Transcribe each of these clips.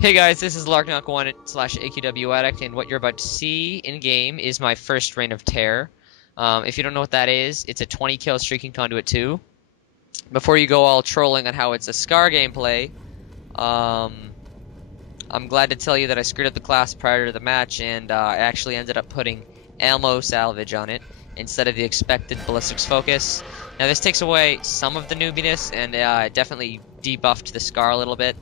Hey guys, this is Larknok1 slash AQW Addict, and what you're about to see in game is my first Reign of Terror. If you don't know what that is, it's a 20 kill streak in Conduit 2. Before you go all trolling on how it's a Scar gameplay, I'm glad to tell you that I screwed up the class prior to the match, and I actually ended up putting ammo salvage on it instead of the expected ballistics focus. Now this takes away some of the noobiness, and definitely debuffed the Scar a little bit.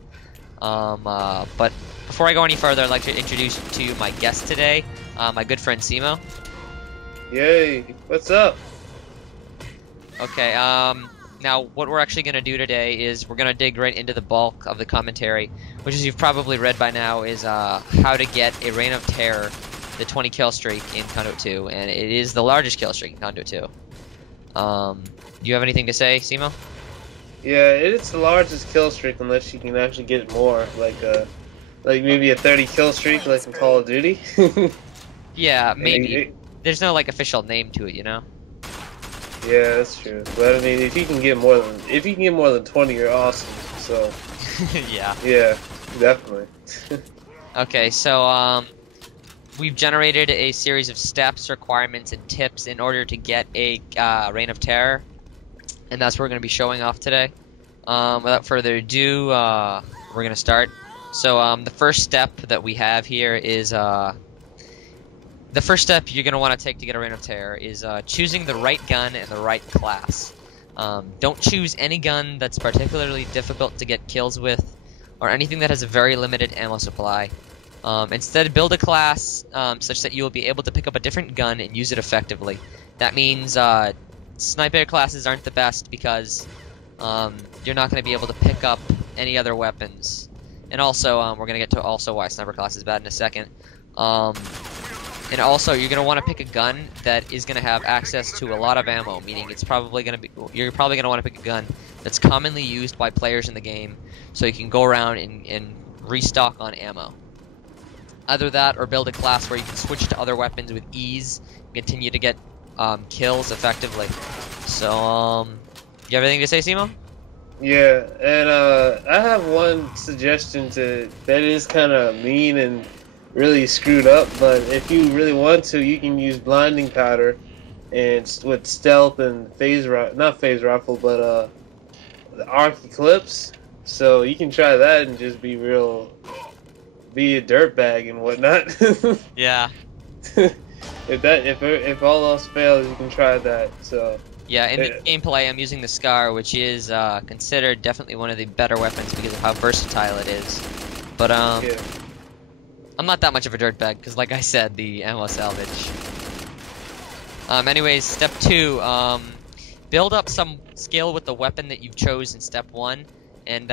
But before I go any further, I'd like to introduce to you my guest today, my good friend Simo. Yay! What's up? Okay, now what we're actually going to do today is we're going to dig right into the bulk of the commentary, which, as you've probably read by now, is how to get a Reign of Terror, the 20 kill streak in Conduit 2, and it is the largest kill streak in Conduit 2. Do you have anything to say, Simo? Yeah, it's the largest kill streak unless you can actually get more, like maybe a 30 kill streak like in Call of Duty. Yeah, maybe. There's no like official name to it, you know? Yeah, that's true. But I mean, if you can get more than 20, you're awesome. So Yeah. yeah, definitely. Okay, so we've generated a series of steps, requirements, and tips in order to get a Reign of Terror, and that's what we're going to be showing off today. Without further ado, we're going to start. So the first step that we have here is the first step you're going to want to take to get a Reign of Terror is choosing the right gun and the right class. Don't choose any gun that's particularly difficult to get kills with, or anything that has a very limited ammo supply. Instead, build a class such that you will be able to pick up a different gun and use it effectively. That means sniper classes aren't the best because you're not going to be able to pick up any other weapons. And also, we're going to get to also why sniper class is bad in a second. And also, you're going to want to pick a gun that is going to have access to a lot of ammo, meaning it's probably going to be, you're probably going to want to pick a gun that's commonly used by players in the game, so you can go around and restock on ammo. Either that, or build a class where you can switch to other weapons with ease, and continue to get kills effectively. So, you have anything to say, Simo? Yeah, and I have one suggestion that is kind of mean and really screwed up, but if you really want to, you can use blinding powder and with stealth and not phase rifle, but the arc eclipse. So you can try that and just be a dirtbag and whatnot. Yeah. if all else fails, you can try that. So Yeah, in the gameplay, I'm using the Scar, which is considered definitely one of the better weapons because of how versatile it is. But yeah. I'm not that much of a dirtbag because, like I said, the ammo salvage. Anyways, step 2, build up some skill with the weapon that you've chosen in step 1, and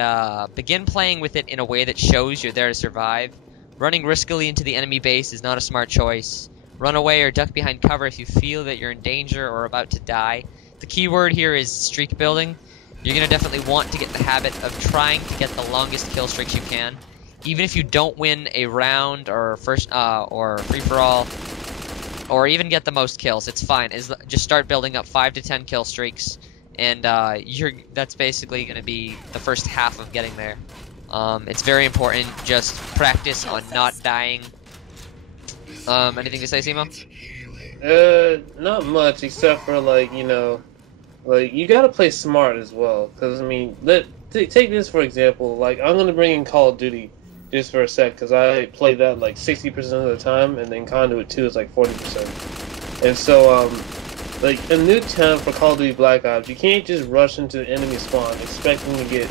begin playing with it in a way that shows you're there to survive. Running riskily into the enemy base is not a smart choice. Run away or duck behind cover if you feel that you're in danger or about to die. The key word here is streak building. You're going to definitely want to get the habit of trying to get the longest kill streaks you can. Even if you don't win a round or or free-for-all, or even get the most kills, it's fine. Just start building up 5 to 10 kill streaks, and that's basically going to be the first half of getting there. It's very important. Just practice on not dying. Anything to say, Simo? Not much except for like you gotta play smart as well. Cause I mean, take this for example. Like I'm gonna bring in Call of Duty just for a sec, cause I play that like 60% of the time, and then Conduit 2 is like 40%. And so like a new time for Call of Duty Black Ops, you can't just rush into the enemy spawn expecting to get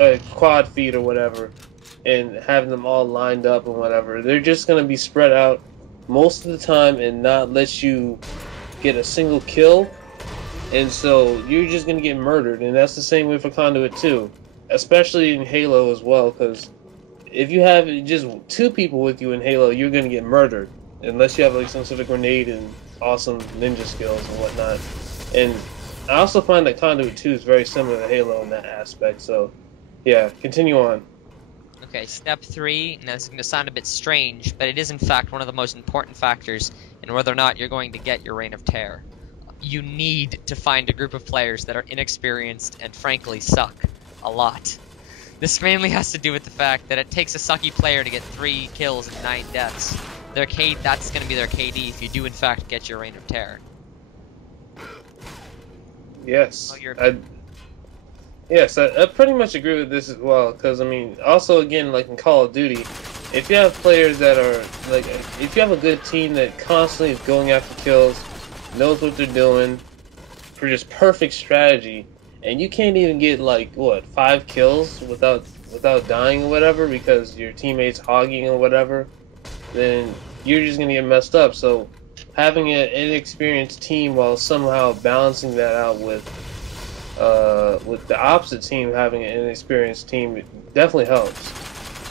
a quad feed or whatever, and having them all lined up and whatever. They're just gonna be spread out most of the time and not let you get a single kill, and so you're just gonna get murdered. And that's the same way for Conduit 2, especially in Halo as well, because if you have just 2 people with you in Halo, you're gonna get murdered unless you have like some sort of grenade and awesome ninja skills and whatnot. And I also find that Conduit 2 is very similar to Halo in that aspect. So yeah, continue on. Okay, step 3, now this is going to sound a bit strange, but it is in fact one of the most important factors in whether or not you're going to get your Reign of Terror. You need to find a group of players that are inexperienced and frankly suck a lot. This mainly has to do with the fact that it takes a sucky player to get 3 kills and 9 deaths. That's going to be their KD if you do in fact get your Reign of Terror. Yes. Oh, Yes, I pretty much agree with this as well. Because I mean, also again, like in Call of Duty, if you have players that are like, if you have a good team that constantly is going after kills, knows what they're doing, for just perfect strategy, and you can't even get like what 5 kills without dying or whatever because your teammates hogging or whatever, then you're just gonna get messed up. So having an inexperienced team while somehow balancing that out with the opposite team having an inexperienced team, it definitely helps.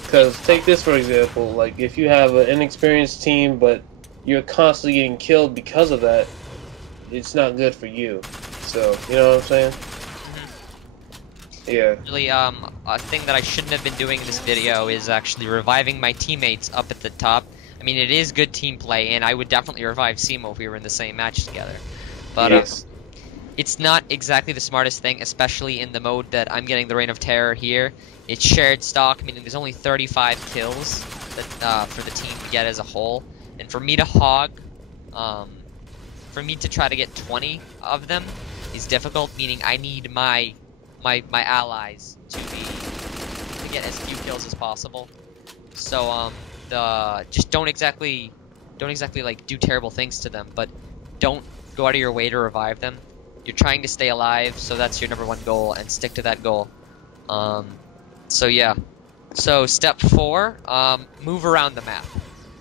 Because take this for example, like if you have an inexperienced team but you're constantly getting killed because of that, it's not good for you. So you know what I'm saying? Yeah. Really, a thing that I shouldn't have been doing in this video is actually reviving my teammates up at the top. I mean, it is good team play, and I would definitely revive Simo if we were in the same match together. But Yes. it's not exactly the smartest thing, especially in the mode that I'm getting the Reign of Terror here. It's shared stock, meaning there's only 35 kills that, for the team to get as a whole. And for me to hog, for me to try to get 20 of them is difficult, meaning I need my allies to get as few kills as possible. So just don't exactly like do terrible things to them, but don't go out of your way to revive them. You're trying to stay alive, so that's your #1 goal, and stick to that goal. So yeah. So step 4, move around the map.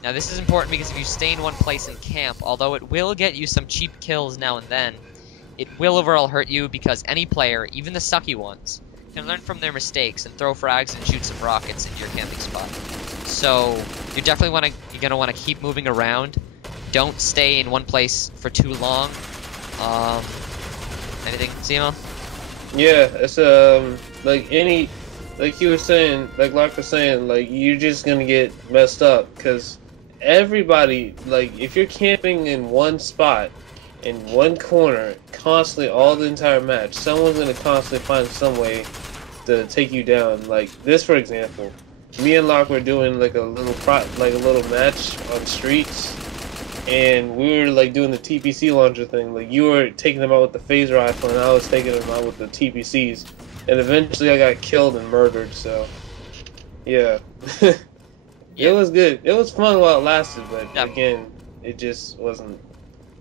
Now this is important because if you stay in one place and camp, although it will get you some cheap kills now and then, it will overall hurt you because any player, even the sucky ones, can learn from their mistakes and throw frags and shoot some rockets into your camping spot. So you're gonna want to keep moving around. Don't stay in one place for too long. Anything, Simo? Yeah, it's like you were saying, like Lark was saying, like you're just gonna get messed up because everybody, like if you're camping in one spot, in one corner, constantly all the entire match, someone's gonna constantly find some way to take you down. Like this, for example, me and Lark were doing like a little match on streets. And we were like doing the TPC launcher thing. Like you were taking them out with the phaser rifle, and I was taking them out with the TPCs. And eventually, I got killed and murdered. So, yeah, it was good. It was fun while it lasted, but again, it just wasn't.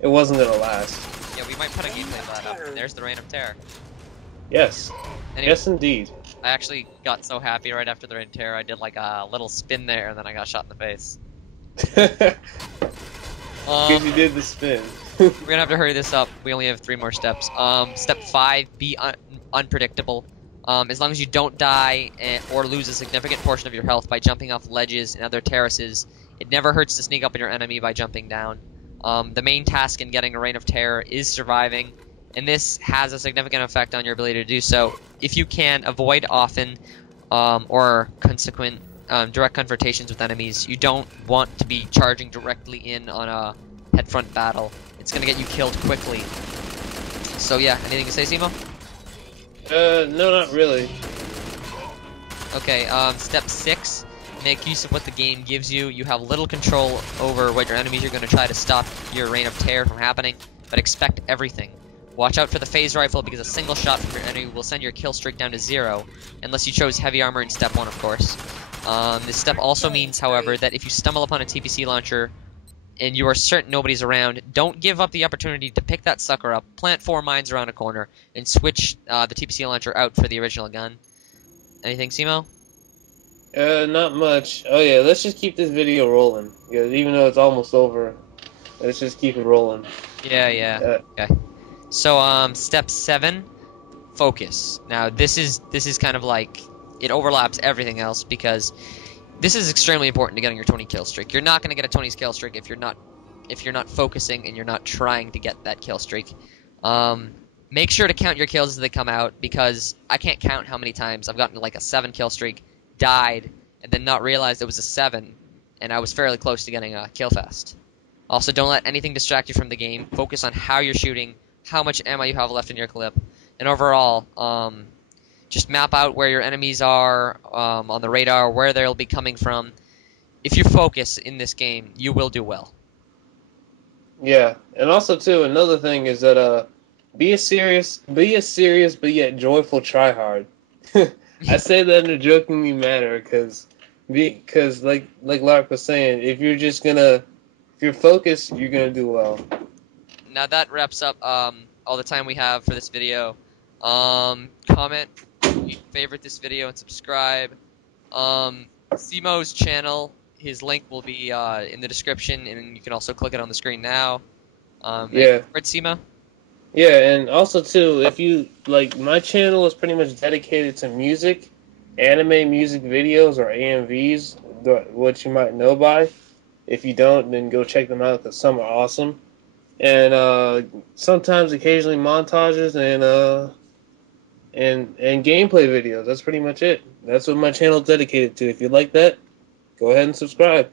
It wasn't gonna last. Yeah, we might put a gameplay of that up. And there's the Reign of Terror. Yes. Anyway, yes, indeed. I actually got so happy right after the Reign of Terror. I did like a little spin there, and then I got shot in the face. Because you did the spin. We're gonna have to hurry this up. We only have 3 more steps. Step 5, be unpredictable. As long as you don't die or lose a significant portion of your health by jumping off ledges and other terraces, it never hurts to sneak up on your enemy by jumping down. The main task in getting a Reign of Terror is surviving, and this has a significant effect on your ability to do so. If you can avoid often or consequent direct confrontations with enemies, you don't want to be charging directly in on a headfront battle. It's gonna get you killed quickly. So yeah, anything to say, Simo? No, not really. Okay, step 6, make use of what the game gives you. You have little control over what your enemies are gonna try to stop your Reign of Terror from happening, but expect everything. Watch out for the phase rifle because a single shot from your enemy will send your kill streak down to 0, unless you chose heavy armor in step 1, of course. This step also means, however, that if you stumble upon a TPC launcher and you are certain nobody's around, don't give up the opportunity to pick that sucker up, plant 4 mines around a corner, and switch the TPC launcher out for the original gun. Anything, Simo? Not much. Oh yeah, let's just keep this video rolling. Yeah, even though it's almost over, let's just keep it rolling. Yeah. Okay. So, step 7, focus. Now, this is kind of like, it overlaps everything else because this is extremely important to getting your 20 kill streak. You're not going to get a 20 kill streak if you're not focusing and you're not trying to get that kill streak. Make sure to count your kills as they come out because I can't count how many times I've gotten like a 7 kill streak, died, and then not realized it was a 7, and I was fairly close to getting a kill fest. Also, don't let anything distract you from the game. Focus on how you're shooting, how much ammo you have left in your clip, and overall, Just map out where your enemies are on the radar, where they'll be coming from. If you focus in this game, you will do well. Yeah, and also too, another thing is that be a serious but yet joyful tryhard. I say that in a jokingly manner because like Lark was saying, if you're focused, you're gonna do well. Now that wraps up all the time we have for this video. Comment, favorite this video, and subscribe. Simo's channel, his link will be in the description, and you can also click it on the screen now. Yeah. Word, Simo? Yeah, and also too, if you like, my channel is pretty much dedicated to music, anime music videos or AMVs, what you might know by. If you don't, then go check them out because some are awesome. And sometimes, occasionally, montages and gameplay videos. That's pretty much it. That's what my channel is dedicated to. If you like that, go ahead and subscribe.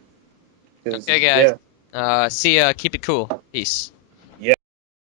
'Cause, Okay, guys. yeah. See ya. Keep it cool. Peace.